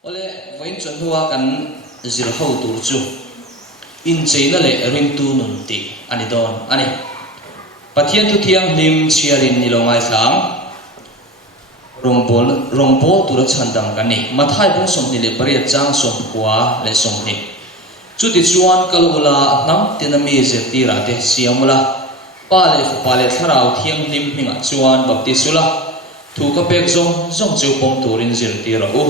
Ole voin chon hua kan zir ho tur chu in cheina le ring tu nun ti ani don ani pathian tu thiang nim chiarin ni longai thlang rongbol tur chandam kan ni mathai bung som ni le pariat chang som kwa le som ni chu ti chuan kalula nam tinami je ti ra te siamula pa le tharau thiang nim hinga chuan baptisula thu ka pek zong chu pom turin zir ti ra u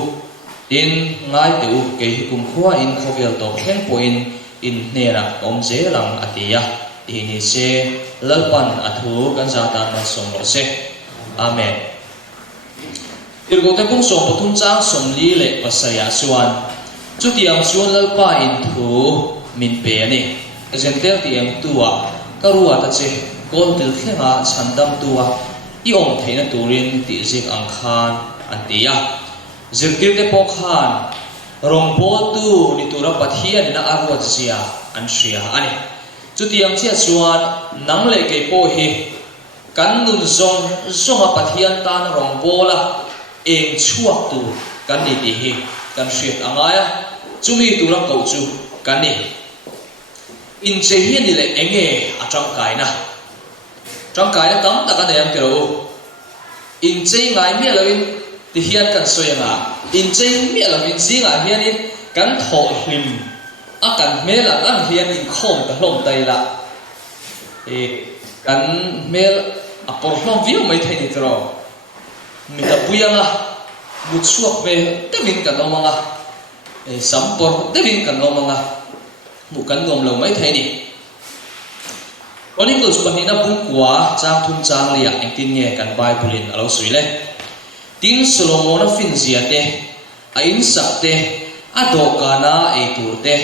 in ngai te u ke hi kum khua in khovel to khen point in nera om je lang atia ini se lalpan athu kan zata na som lo se amen irgo te kung som pathum chang som li le pasaya suan chu tiang chuan lalpa in thu min pe ani zentel tiang tua karua ta che kol til khenga chandam tua i om theina turin ti zik ang khan antia zirtir te pokhan rongbol tu ni tura pathian na arwa sia an sia ani chutiang chia chuan nang le ke po hi kan nun zong a pathian tan rongbola eng chuak tu kan ni ti hi kan siat angaya chumi tura ko chu kan ni in che hi ni le enge atang kai na tam ta kan yang kero in che ngai mi lovin ti hian kan soyanga in che mi lovin zinga hian in kan tho hlim a kan mela kan hian in khom ka hlom tai la kan mel a por hlom viu mai thei ni tro mi ta puyanga mu chuak ve tevin kan lomanga sampor tevin kan lomanga mu kan ngom lo mai thei ni Chronicles panina bukwa chang thum chang lia engtin nge kan Bible in alo suile tin Solomon fin ziate a in sakte a dokana e turte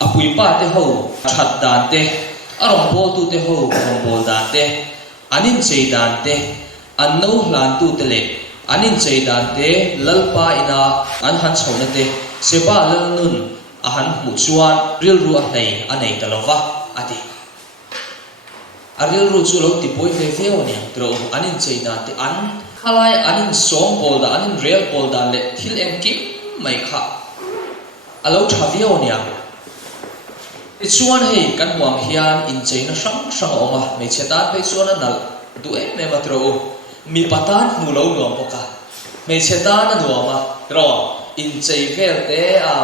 a puipa te ho that dan te a rongbol tu te ho rongbol dan te anin sei dan te an no hlan tu te le anin sei dan te lalpa ina an han chhona te seba lal nun a han mu chuan ril ru a hlei anei talova ati aril ru chu lo ti poi ve ve oni tro anin sei dan te an halai anin som pol da anin real pol da le thil em kim mai kha alo thavia onia ti chuan hei kan huang hian in cheina sang oma me chetan pe chuan anal du em me matro mi patan nu lo nuam poka me chetan anu ama tro in chei vel te a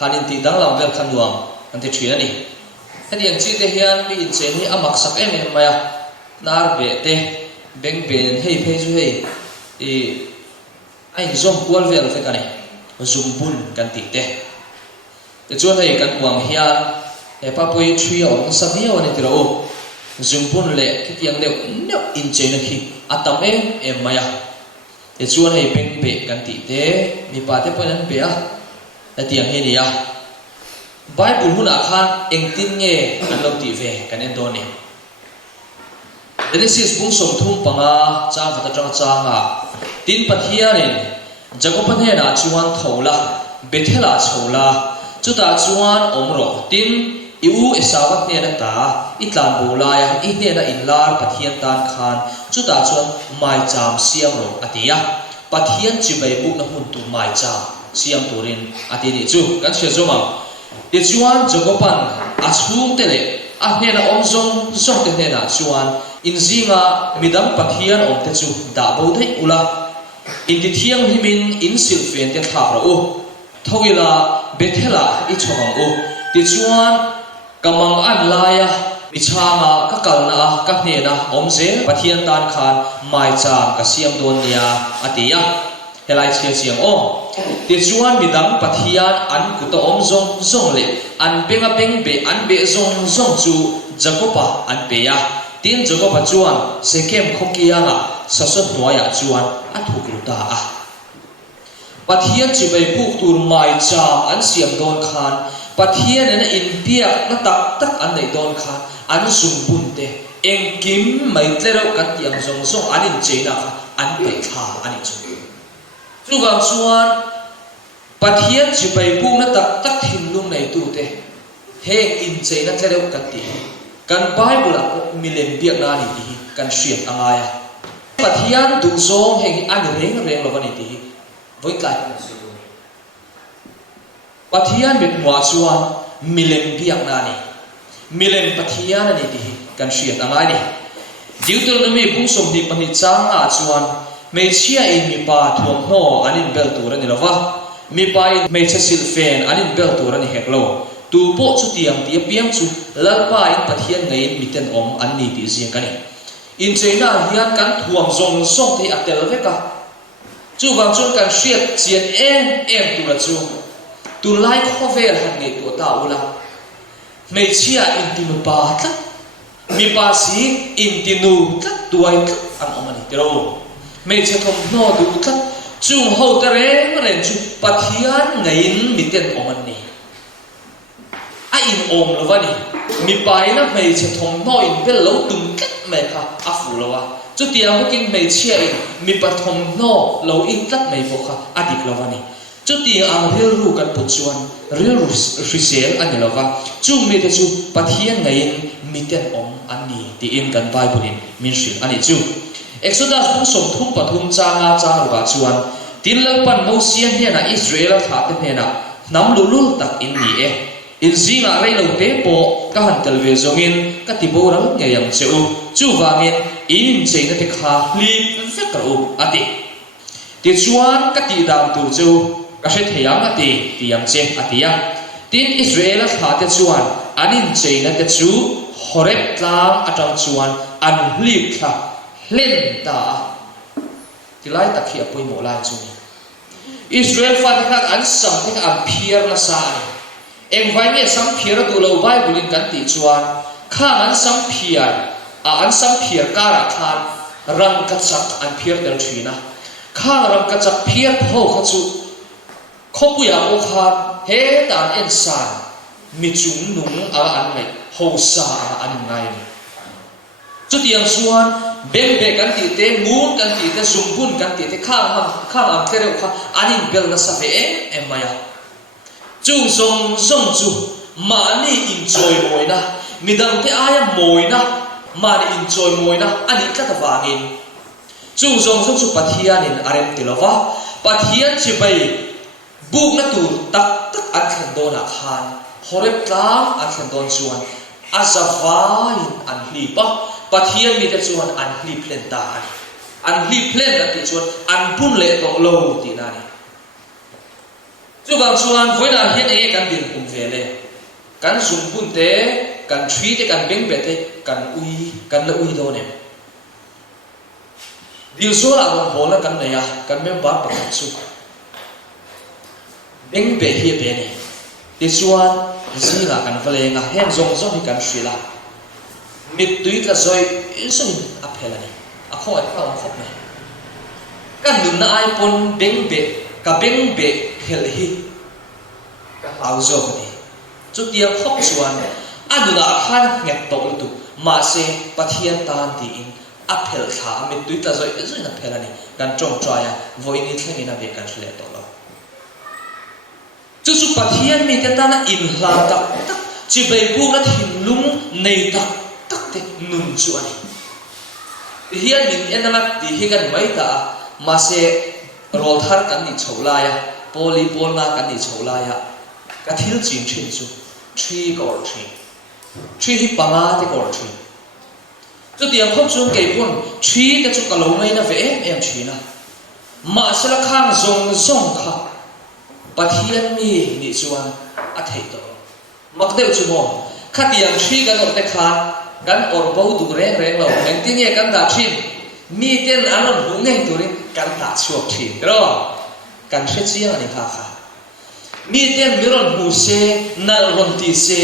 hanin ti dang lam vel khan nuam an te thina ni hadi ang chi te hian mi in chei ni amak sak em maya nar be te beng ben hei phe chu hei ai zom kwal vel fe kani zumbun kan ti te chuan hei kan huang hian pa poi three on sabia on tiro zumbun le kitiang le no in chena khi atam em maya chuan hei beng be kan ti te mi pa te pon an be a tiang he ni a Bible huna khan engtin nge an lo ti ve kan en do ni Genesis bung som thum panga chang phata changa tin pathianin Jacob he na chuan thola bethela chola chuta chuan omro tin iu esawat ne na ta itlan bolaya I ne na inlar pathian tan khan chuta chuan mai cham siam ro atia pathian chibai bu na hun tu mai cham siam turin atini chu kan che zoma ti chuan Jacoban achung tele a ne na omzong te ne na chuan inzinga midam pathian om te chu da bo thei ula in ti thiang himin in silfen te thak ro u thowila bethela I chhawang u ti chuan kamang an laya ichanga ka kalna ka hne na omze pathian tan khan mai cha ka siam don nia atia helai che chiang o ti chuan midam pathian an kuta omzong le an penga peng be an be zong chu Jacoba an pe ya tin Jacoba chuan sekem khokianga sasot noya chuan athukruta a pathian chibai puk tur mai cham an siam don khan pathian na in pia na tak an nei don khan an zumbun te engkim mai tlero kan tiang zong anin cheina an pe kha ani chu chuwa chuan pathian chibai puk na tak thinlung nei tu te he in cheina tlero kan ti kan Bible a milem biak na ni ti kan siat angaya pathian du zong heng an reng lo ni ti voi kai pathian mit mua chuan milem biak na ni milem pathian ani ti kan hriat anga ni Deuteronomy bung som di pani changa chuan meichia in mi pa thuam hno anin bel tur ani lova mi pa in meicha sil fen anin bel tur ani heklo tu po chu tiang ti piang chu lalpa in pathian ngai miten om an ni ti ziang kani in cheina hian kan thuam zong song ti atel veka chu wang chu kan hriat chian em tu la chu tu lai khovel han ngai tu ta ula meichia in ti mi pa tla mi pa si in ti nu tla tuai tla an om ani tiro meicha thom hno du tla chung ho ta ren chu pathian ngai miten om ani a in om lovani mi pai na mei che thom no in vel lo tum ket me kha a fu lowa chu tia bukin mei chia in mi pa thom no lo in tat mei bo kha a dik lovani chu tia ang ril ru kan pu chuan ril ru risel ani lova chu me te chu pathian ngai in miten om ani ti in kan bible in min shil ani chu exodus bung som thum pathum changa chang ru chuan tin lo pan mo sian he na israel tha te he na nam lu lu tak in ni e in zinga rei lo te po ka han tel ve zongin ka ti bo rang nge yang cheu chu wangin in chei na te kha li ve ka u ati ti chuan ka ti dam tu chu ka se theyang ati ti yang che ati ya tin israel tha te chuan anin chei na te chu horeb tlang atang chuan an hli kha len ta ti lai tak hi apoi mo lai chu israel fa te kha an sam te an phiar na sa em vai nghe sam phiar tu lo bible in kan ti chuan khang an sam phiar an sam phiar kara khan rang ka chak an phiar tel thina khang rang ka chak phiar pho kha chu khopu ya ko kha he tan en san mi chung nung an ngai ho sa an ngai ni chu tiang chuan beng be kan ti te ngun kan ti te sumbun kan ti te khang am tere kha anin bel na sa ve em maya chu zong chu mani enjoy moina midang te aya moina mani enjoy moina ani ka ta wangin chu zong chu pathian in arem tilova pathian chi bai buk na tu tak tak an khan dona khan horep tlang an khan don chuan azawa in an hli pa pathian mi te chuan an hli plen ta an hli plen na ti chuan an pun le to lo ti na ni chu bang chuan voina hian e kan din kum vele kan zum bun te kan thri te kan beng be te kan la ui do ne dil so la bang bola kan ne ya kan mem ba pa chu beng be hi be ne ti chuan zinga kan vale nga hem zong zong hi kan thri la mit tui ka zoi in a phela ni a kho ai pa khop ne kan dun na ai pon beng be ka beng be khel hi ka au zo ni chu tia khop chuan aduna khan ngek to tu ma se pathian tan ti in a phel kha mi tui ta zoi na phela ni kan tong traya voi ni thleng ina be kan hle to lo chu pathian mi te ta na in hla tak tak chi bei pu na thin lung nei tak tak te nun chu ani hian min enamak ti hi kan mai ta ma se rol thar kan ni chola ya poli polna kan ni chola ya ka thil chin thin chu 3 or 3 hi panga te or 3 chu tiang khop chung ke pun 3 te chu ka lo mai na ve em thina ma sala khang zong kha pathian mi ni chuan a thei to makdeu chu mo khatiang 3 kan or te kha kan or bo du reng lo eng ti nge kan da thin mi ten anon bu nge turin kan ta chuak thin ro kan hre chiang ani kha mi ten miron mu se na ron ti se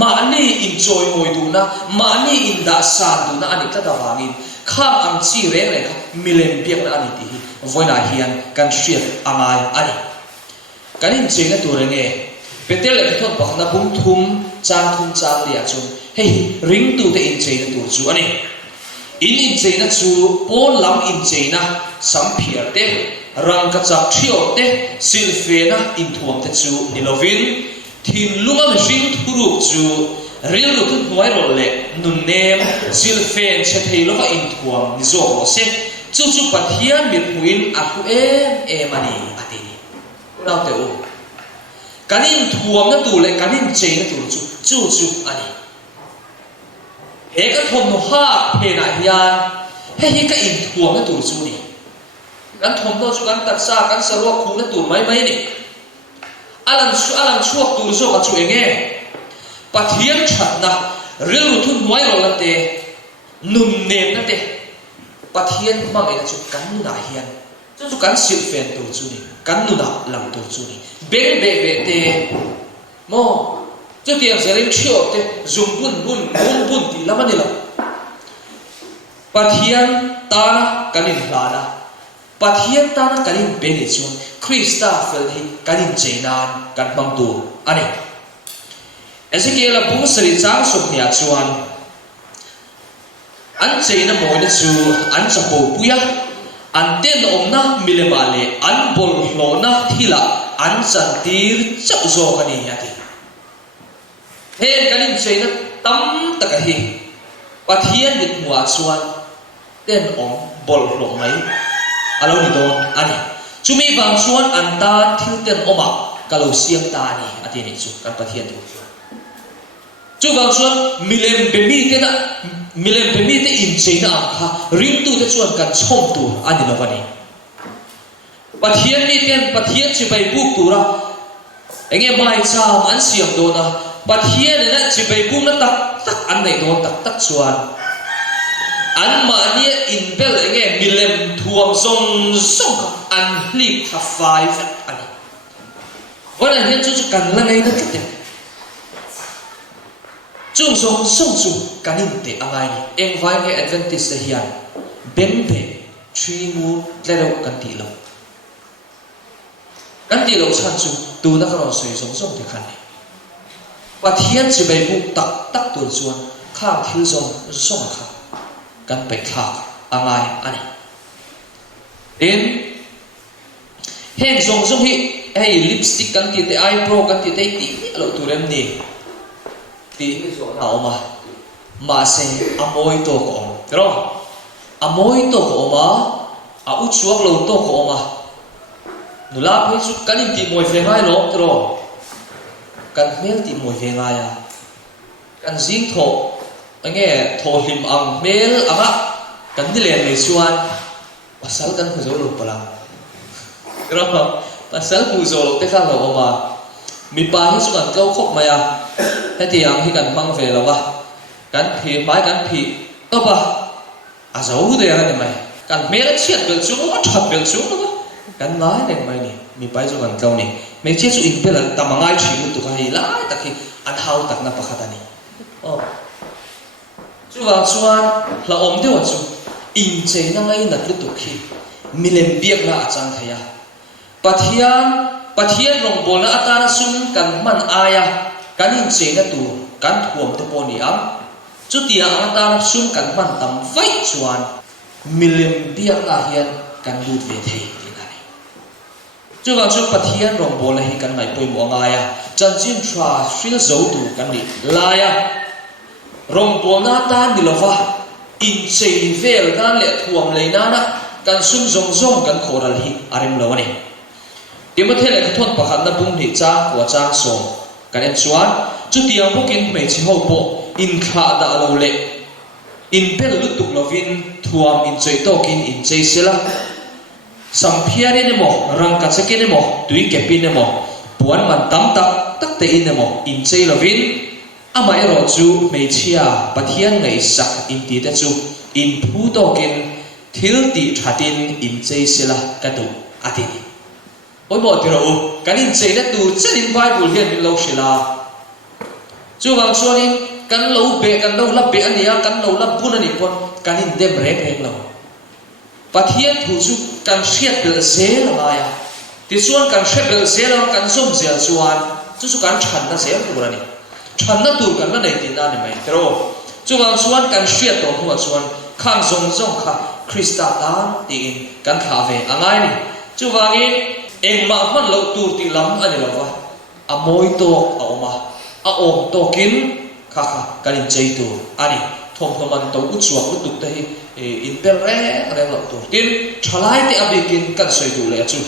mani enjoy moi du na mani in da san du na ani ta da wangin kham am chi reng le milem piak na ani ti voina hian kan hriat angai ani kanin chena turenge petel le thot pa na bum thum chang lia chu hei ring tu te in chena tur chu ani in chena chu pon lam in chena sam phiar te rang ka chak thio te silfena in thuam te chu nilovin thin lunga mihring thuru chu ril lu tu hnuai rol le nun nem silfen che thei lova in thuam ni zo ro se chu pathian mit huin a thu em ani ati ni nau te u kanin thuam na tu le kanin chei na tu chu ani he ka thom no ha phe na hian he ka in thuam na tu chu ni kan thom no chu kan tak sa kan sarwa khu na tu mai ni alam chuak tu zo ka chu enge pathian that na ril ru thu noi ro la te nun nem na te pathian ma e chu kan na hian chu kan sil fen tu chu ni kan nu na lam tu chu ni be te mo chu tiang zelim chio te zum bun ti lamani la pathian ta na kanin hlana pathian ta na kanin be ni chu Krista fel hi kanin cheinan kan bang tu ani Ezekiel a bu sari chang sok nia chuan an cheina moi na chu an chapo puya an ten omna milema le an bol hlona thila an chantir chau zo kani ati he kanin cheina tam taka hi pathian dit muwa chuan ten om bol hlo mai alo ni don ani chumi bang chuan an ta thil ten oma kalo siam ta ni ati ni chu kan pathian tu chu bang chuan milem bemi te in cheina am kha ring tu te chuan kan chom tu ani lovani pathian mi ten pathian chi bai buk tu ra enge mai cham an siam do na pathian na chi bai buk na tak an nei do tak chuan an ma ni in bel enge milem thuam song an hlik tha five ani wana hian chu kan la nei na te chung song chu kanin te angai ni eng vai nge advantage te hian ben be three mu lero kan ti lo chan chu tu na kan soi song te khan ni pathian chi bai bu tak tu chuan khang thil song kha kan pe kha angai ani in heng song hi hey lipstick kan ti te eyebrow kan ti te ti lo tu rem ni ti so na oma ma se amoi to ko ro amoi to ko ma a u chuak lo to ko ma nula phe chu kanin ti moi fe ngai lo tro kan mel ti moi fe ngai ya kan jing tho ange tho him ang mel anga kan ni len le chuan pasal kan khu zo lo pala ro pasal khu zo lo te kha lo ma mi pa hi chu kan kau khop ma ya he ti ang hi kan mang ve lo wa kan phi mai kan phi to ba a zo de ya ni mai kan mel chiat bel chu a that bel chu lo kan lai len mai ni mi pai chu kan kau ni me che chu in bel ta mangai thi tu ka hi lai ta khi an hau tak na pakhat ani chu wa chuan la om de wa chu in che na ngai na tu khi milem biak na achang thaya pathian rong bol na atana sum kan man aya kanin che na tu kan thuam te poni am chu tia atana sum kan man tam vai chuan milem biak na hian kan lut ve thei dinai chu wa chu pathian rong bol na hi kan ngai poi mo ngaya chan chin thra fil zo tu kan ni laya rong bol na ta ni lova in che vel kan le thuam le na na kan sum zong kan khoral hi arem lo ani Timothy le thon pakhat na bung ni cha wa chang so kan en chuan chu tiang bokin me chi ho po in kha da lo le in pel lu tuk lovin thuam in chei to kin in chei sela samphiari ne mo rang ka cheke ne mo tui ke pin ne mo puan man tam tak te in ne mo in chei lovin ama ero chu me chia pathian ngai sak in ti te chu in phu to kin thil ti thatin in chei sela ka tu ati oi mo tiro kanin chei na tu chanin bible hian min lo shila chu wang chuanin kan lo la be ania kan lo la bun ani pon kanin dem rek lo pathian thu chu kan hriat bel zel maya ti chuan kan hriat bel zel kan som zel chuan chu kan than na zel tu rani than na tu kan na nei tin na ni mai tro chu wang chuan kan hriat to hu chuan khang zong kha Krista ta ti in kan kha ve angai ni chu wangin eng ma man lo tu ti lam ani lo wa a moi to a oma a om to kin kha kanin chei tu ani thom man to u chuak lu tuk te hi in per re lo tu tin thalai te abikin kan soi tu le chu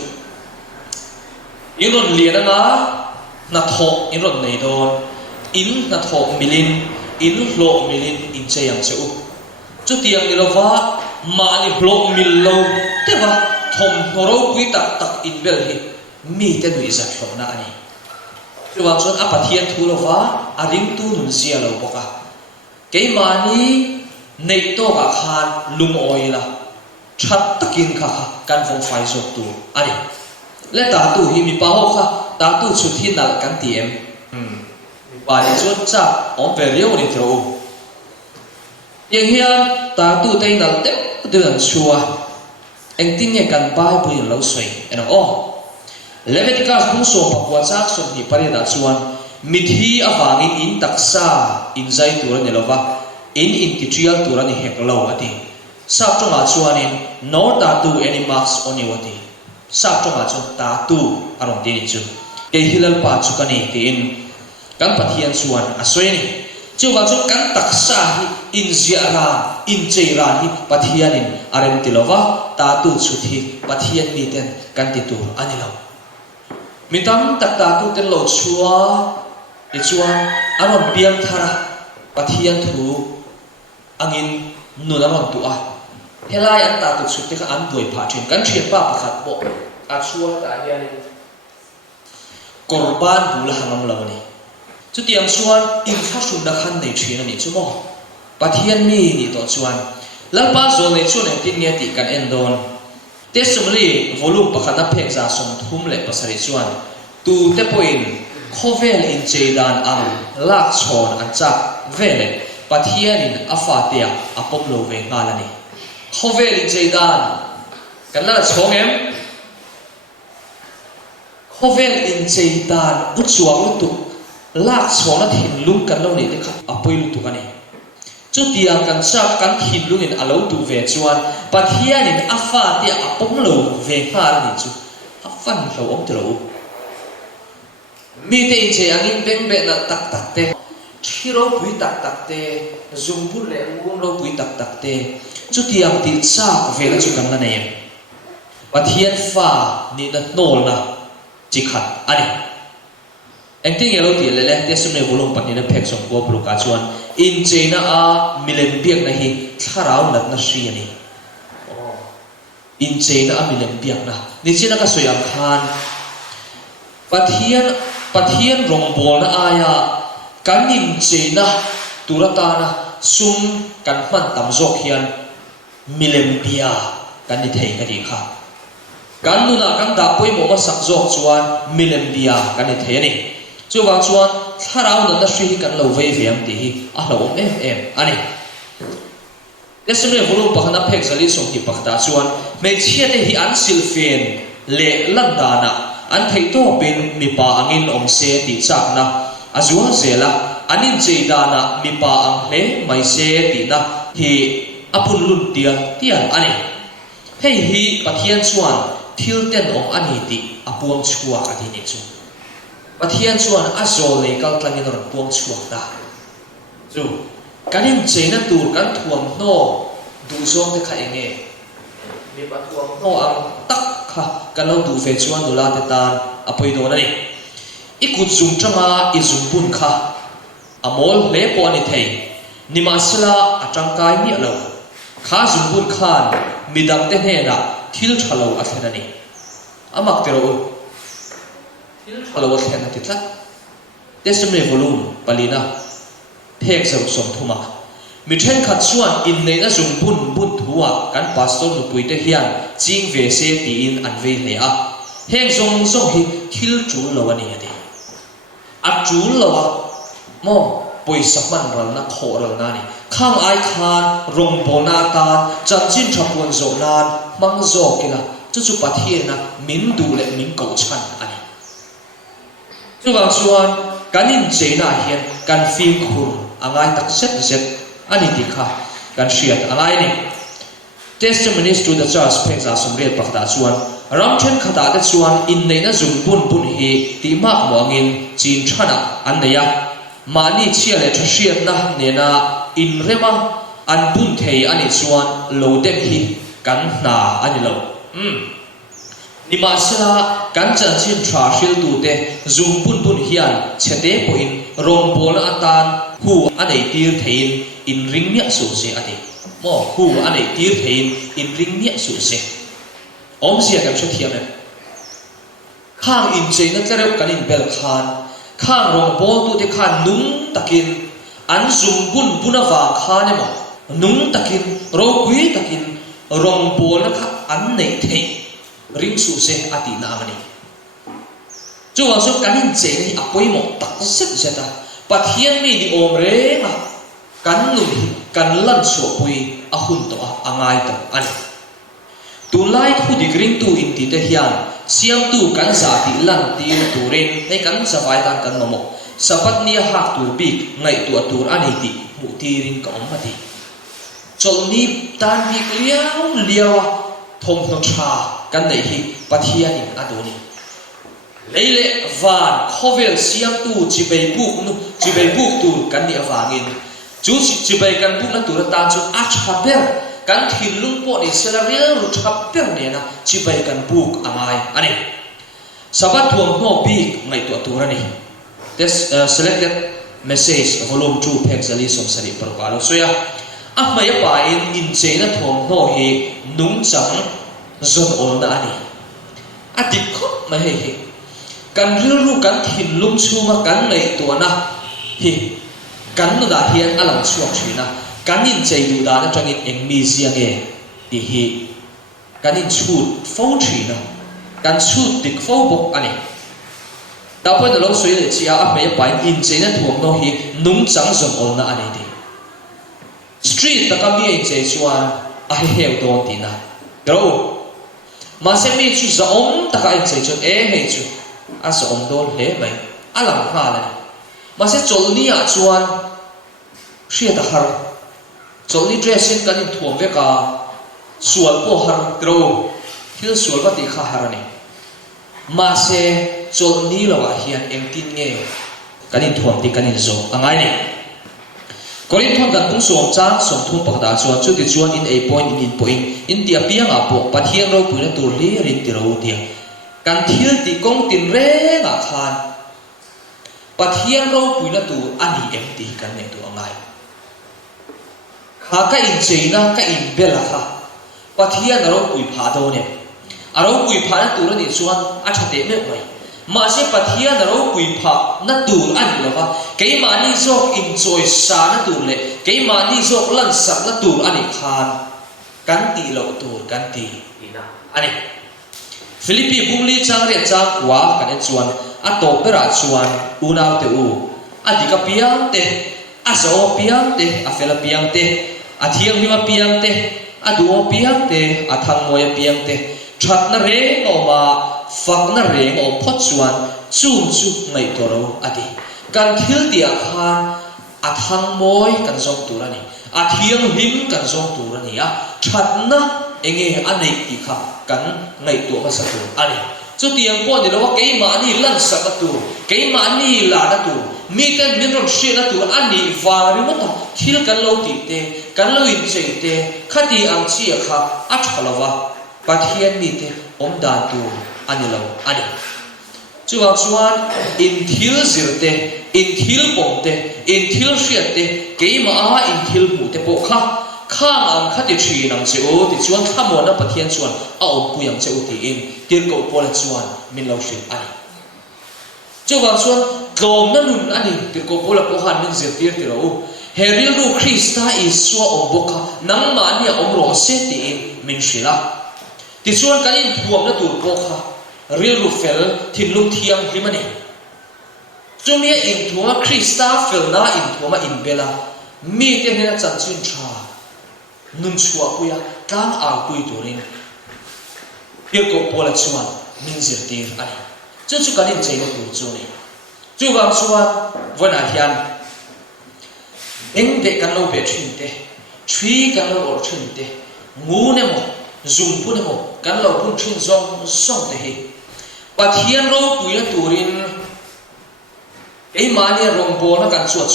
inon lian nga na thok in ron nei don in na thok milin in hlo milin in cheyang cheu chu tiang ni lova ma ni hlo mil lo te wa thom horo pui tak tak in bel hi mi te nui za thlo na ani chu wa chon a pathian thu lova a ring tu nun sia lo boka ke mani nei to ka khan lum oila that takin kha kan phong fai zok tu ani le ta tu hi mi pa ho kha ta tu chu thi nal kan ti em ba ni chon cha om ve riu ni tro yang hian ta tu te nal te tu an chua eng ting e kan pai pui lo soi en o Leviticus bung so pakwa chak so ni pare da chuan mithi awangin in taksa in zai tur ni lova in ti trial tur ani hek lo ati sap tonga chuanin no ta tu any marks oni wati sap tonga chu ta tu aron ti ni chu ke hilal pa chu kani tin kan pathian chuan asoi ni chu wa chu kan taksa hi in ziara in cheira hi pathianin arem tilova ta tu chu thi pathian mi ten kan ti tu ani lo mitam tak ta tu ten lo chua ti chuan aron piang thara pathian thu angin nunaron tu a helai an ta tu chu te kha an doi pha thin kan thian pa pakhat bo a chua ta hian korban bul hangam lo ni chu tiang chuan in kha sun da khan nei thin ani chu mo pathian mi ni to chuan lalpa zo nei chu nei tin nge ti kan endon tesumli volume pakhat a phek za som thum le pasari chuan tu te point khovel in cheidan ang lak chon an chak vele pathianin afatia apom lo ve ngalani khovel in cheidan kan la chong em khovel in cheidan uchuang tu lak chona thin lung kan lo ni te kha apoi lu tu kani chu tiang kan chak kan thin lung in alo tu ve chuan pathianin afatia apom lo ve ngalani chu afan lo om te lo mi te in che angin beng be na tak tak te thiro pui tak tak te zumbu le ngum lo pui tak tak te chu tiang ti cha ve la chu kan na nei pathian fa ni na nol na chi khat ani eng ting elo ti le le te sum ne bolong patni na phek som ko pro ka chuan in chena a milen biak na hi tharau nat na hri ani in chena a milen biak na ni chena ka soyam khan pathian rong bol na aya kanin chena turata na sum kan man tam zok hian milem pia kan ni thei ka ri kha kan nu na kan da poi mo ma sak zok chuan milem pia kan ni thei ni chu wa chuan tharau na hri kan lo ve ve am ti hi a lo em ani desme volume pakhana phek zali som ki pakhta chuan me chiate hi an silfen le landana an thei to pen mi pa angin om se ti chak na azua zela anin cheidana mi pa ang hle mai se ti na hi apun lun tian ani hei hi pathian chuan thil ten ong ani ti apuang chua ka ti ni chu pathian chuan azol le kal tlangin ron puang chua ta chu kanin cheina tur kan thuam no du zong te kha enge mi pa thuam no ang tak kha kan lo du ve chuan dula te tan apoi do na ni ikut zum changa izum bun kha amol le po ani thei nimasla atangkai mi alo kha zum bun khan midam te he na thil thalo a thena ni amak te ro thil thalo a thena ti tla tesme volume palina phek sam som thuma mi then khat chuan in nei na zum bun thuwa kan pastor nu puite hian ching ve se ti in an ve hle a heng zong hi thil chul lo ani ati a chul lo a mo poisa man ral na kho ral na ni khang ai khan rong bona ta chanchin thapun zo nan mang zo kila chu pathian na min du le min ko chan ani chu bang chuan kanin cheina hian kan film khur angai tak set ani ti kha kan hriat angai ni testimonies to the church phenza somriat pakda chuan ram then khata te chuan in nei na zum bun hi ti mak mawngin chin thana an neya mani chia le thriat na ne na in rema an bun thei ani chuan lo dem hi kan na ani lo ima sela kan chan chin thra hril tu te zum pun hian chete po in rong bol atan hu anei tir thein in ring mia su se ati mo hu anei tir thein in ring mia su se om sia kam sha thiam ne khang in che na tlare kan in bel khan khang rong bol tu te khan nung takin an zum bun awa khan emo nung takin ro pui takin rong bol na kha an nei thei ring su se ati na mani chu wa so kan in che ni apoi mo tak set zeta pathian mi di om re ma kan nu kan lan so pui a hun to angai to an tu lai khu di ring tu in ti te hian siam tu kan za ti lan ti tu ren he kan sa vai tan kan mo sapat ni hak tu bi ngai tu atur ani ti mu ti ring ka om mati chol ni tan bi liao thom no tha kan nei hi pathian in adoni leile van khovel siam tu chibei buk tu kan ni awangin chu chibei kan buk na tu ra tan chu a chaber kan thil lung po ni selarial ru chaber ne na chibei kan buk angai ani sabat thuam no bi ngai tu atur ani this selected message volume 2 page ali som sari parpalo soya amaya pa in chena thuam no hi nung chang zon ol na ani adik khop ma he he kan rilru kan thin lum chuma kan nei to na hi kan no da hian alang chuak thina kan in chei du da na tangin engmi zia nge ti hi kan in chut fo thina kan chut dik fo bok ani ta poi lo soi le chia a me pa in chei na thuam no hi nung chang zon ol na ani ti street ta ka mi in chei chuan a he he do ti na ro mà xem mi chú giống ta cái chơi chút hay chú à giống đôi thế mày à làm ha này mà sẽ chọn đi à chuan xia ta har chọn đi dressing cái gì thuồng với cả sual po har grow khi sual bắt đi khá har này mà sẽ chọn đi là vậy hiền em tin nghe cái gì thuồng thì cái gì giống anh ấy này Korin thon kan pung som chang som thum pak da chuan chu ti chuan in a point in point in tia piang a po pathian ro puina tur li rin ti ro tia kan thil ti kong tin re nga khan pathian ro puina tur ani em ti kan ne tu angai kha ka in cheina ka in bela kha pathian ro pui pha do ne aro pui pha na tur ni chuan a thate me oi mà sẽ pathian ro pui pha na tur ani lova cái mà ni zo enjoy sa na tur le cái mà ni zo lan sak na tur ani khan kan ti lo tur kan ti ina ani Philippi bungli chang re chang wa kan chuan a to pera chuan unau te u a dika piang te a zo piang te a fela piang te a thiang hima piang te a duo piang te a thang moya piang te that na re ngoma phak na reng o phot chuan chum chu ngai to ro ati kan thil dia khan a thang moi kan zong turani a thiang him kan zong turani a that na enge anei ti kha kan ngai to ma sa tu ani chu tiang po ni lo ke ma ni lan sa ka tu ke ma ni la da tu mi kan min ro she na tu ani wa ri mo ta thil kan lo ti te kan lo in che te khati ang chi kha a thalawa pathian mi te om da tu ani lo ani chuwa chuan in thil zirte in thil pomte in thil hriate keima a in thil mu te po kha khang ang khati thri nang che o ti chuan khamon na pathian chuan a om puyang che o ti in tir ko pola chuan min lo hrin ani chuwa chuan tlom na nun ani tir ko pola ko han min zir tir ti ro heril ru Krista is suwa om boka nang ma ni om ro se ti in min shrila ti chuan kan in thuam na tur po kha real ru fel thin lu thiang himani chumia in thua Krista fel na in thuma in bela mi te hena chan chin tha nun chua puya tang a pui turin pir ko pola chuan min zir tir ani chu kan in chei na tur chu ni chu wang chuan wana hian eng de kan lo be thin te thri kan lo or thin te ngu ne mo zum pu ne mo kan lo pun thin zong song te hi pathian ro pui na turin ei mani rong bol na kan chuat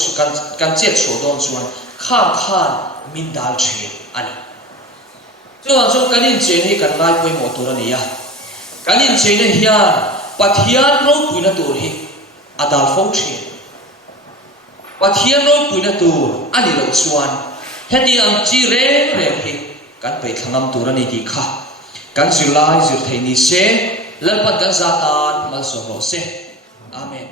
kan chet chho don chuan khan min dal thri ani chuan so kan in che ni kan ngai poi mo tur ani ya กันอินเจนเฮียปัทยานโรปุยนาตัวฮีอาดาลฟงเชียปัทยานโรปุยนาตัวอันนี้เราชวนเฮดีอังจีเร่เร่ฮีกันไปทางอัมตัวนี้ดีค่ะกันจุลายจุดเทนิเซแล้วปัดกันซาตานมาสโรเซอาเมน